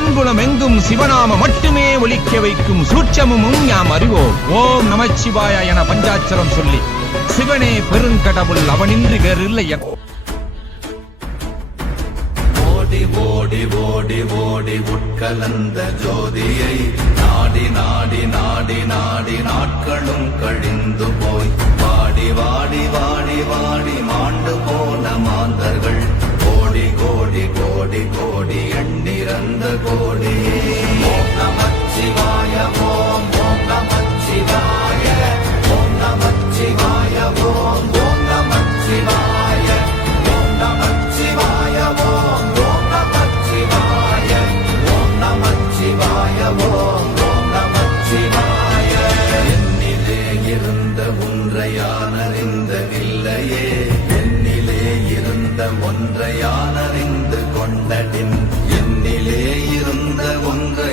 தென்புலம் எங்கும் சிவநாம மட்டுமே ஒலிக்க வைக்கும் சூட்சமும் யாம் அறிவோம். ஓம் நமச்சிவாய என பஞ்சாட்சரம் சொல்லி சிவனே பெருங்கடவுள் அவனின்றி வேறில்லை என ஓடி ஓடி ஓடி ஓடி உட்கலந்த ஜோதியை நாடி நாடி நாடி நாடி நாட்களும் கழிந்து போய். வாடி வாடி வாடி வாடி மாண்டு போன மாந்த எண்ணிறந்த கோடி ஓம் நமச்சிவாய ஓம் ஓம் நமச்சிவாய ஓம் நமச்சிவாய ஓம் ஓம் நமச்சிவாய ஓம் நமச்சிவாய ஓம் ஓம் நமச்சிவாய ஓம் நமச்சிவாய ஓம் ஓம் நமச்சிவாய என்னிலே இருந்த ஒன்றையானறிந்த என்னிலே இருந்த கொண்டடின்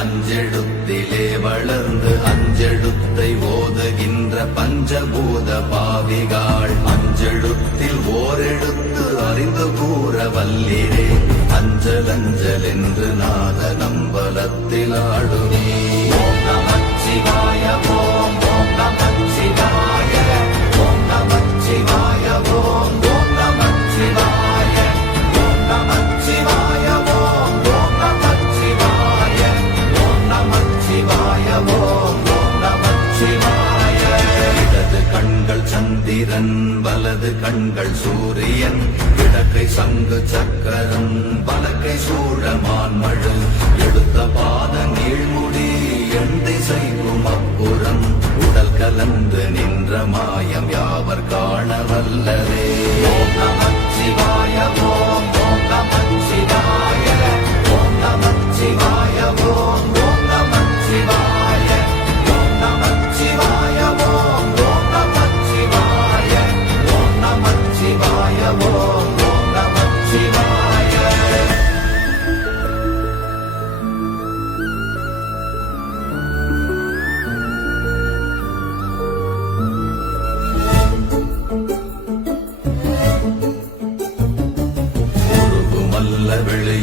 அஞ்செழுத்திலே வளர்ந்து அஞ்செழுத்தை ஓதுகின்ற பஞ்சபூத பாவிகாள். அஞ்செழுத்தில் ஓரெழுத்து அறிந்து கூற வல்லிரே. அஞ்சல் அஞ்சல் என்று நாத நம்பலத்தில் ஆடுமே ஓம் நமச்சிவாய ஓம் ஓம் நமச்சிவாய. ஓம் நமச்சிவாய ஓம் ஓம் நமச்சிவாய. ஓம் நமச்சிவாய ஓம் ஓம் நமச்சிவாய. ஓம் நமச்சிவாய ஓம் ஓம் நமச்சிவாய. இடது கண்கள் சந்திரன் வலது கண்கள் சூரியன் இடக்கை சங்கு சக்கரம் வலக்கை சூழமான்மழு எடுத்த பாத நீழ்முடி எண் திசைக்கும் அப்புறம் உடல் கலந்து நின்ற மாயம் யாவர் காண வல்லரே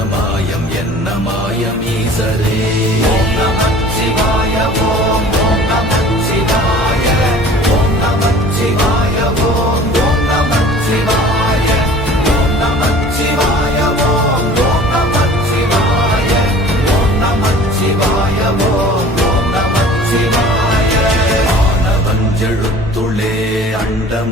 மாயம் என்ன மாயம் ஈசரே?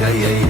yeah, yeah.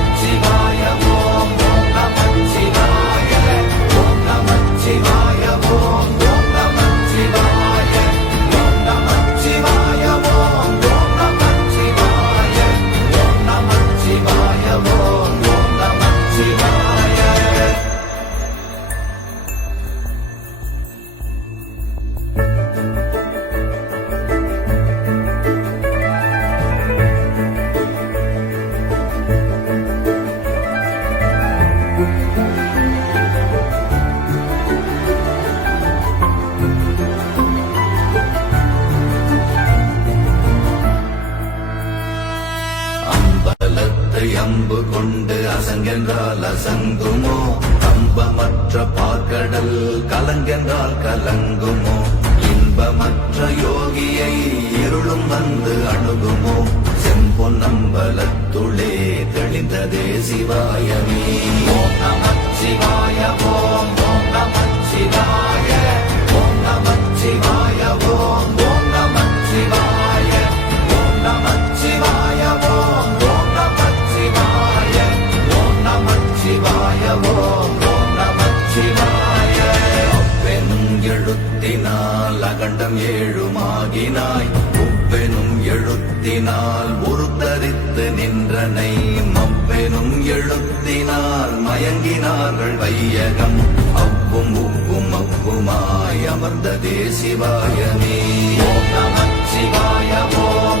அம்பு கொண்டு அசங்கென்றால் அசங்குமோ? கம்பமற்ற பார்க்கடல் கலங்கென்றால் கலங்குமோ? இன்பமற்ற யோகியை இருளும் வந்து அணுகுமோ? செம்பொன்னம்பலத்துளே தெளிந்ததே சிவாயமே. ஓம் நமச்சிவாய ஓம் ஓம் நமச்சிவாய தாயகம் அவ்வும் உப்பும் அவ்வுமாய் அமர்ந்த தேசிவாயமே ஓம் நம சிவாய ஓம்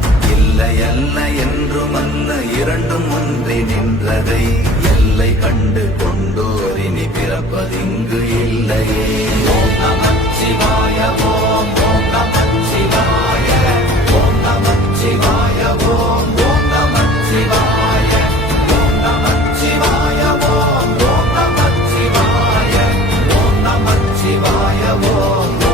இல்லை அல்ல என்றும் அல்ல இரண்டும் ஒன்றி நின்றதை எல்லை கண்டு கொண்டோரினி பிறப்பதிங்கு இல்லையே. சிவாய ஓம் சிவாய ஓம் சிவாய ஓம் Oh,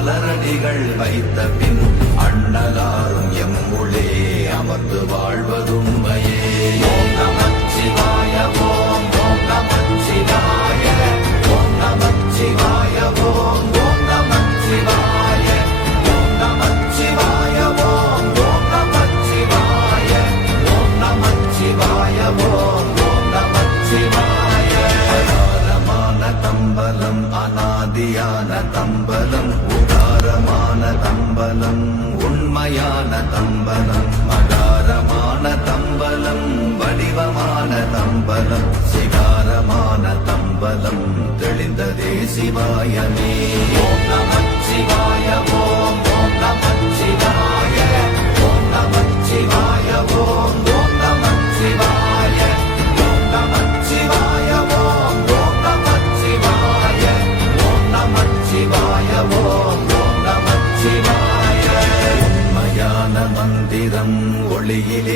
மலரடிகள் வைத்த பின் அண்ணலாரோ வசீகாரமான தம்பலம் தெளிந்ததே சிவாயமே. ஓம் நம சிவாய ஓம்